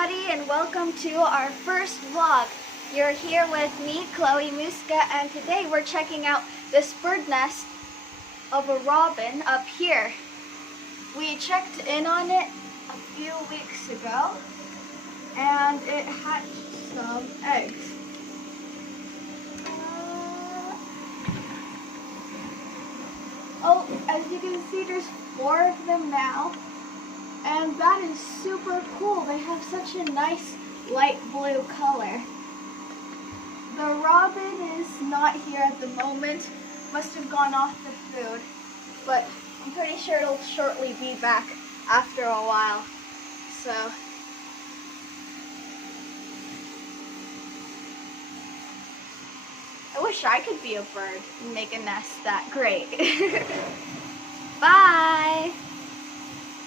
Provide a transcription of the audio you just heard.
everybody, and welcome to our first vlog. You're here with me, Chloe Muska, and today we're checking out this bird nest of a robin up here. We checked in on it a few weeks ago, and it hatched some eggs. As you can see, there's 4 of them now. And that is super cool. They have such a nice light blue color. The robin is not here at the moment. Must have gone off for food. But I'm pretty sure it'll shortly be back after a while. So I wish I could be a bird and make a nest that great. Bye!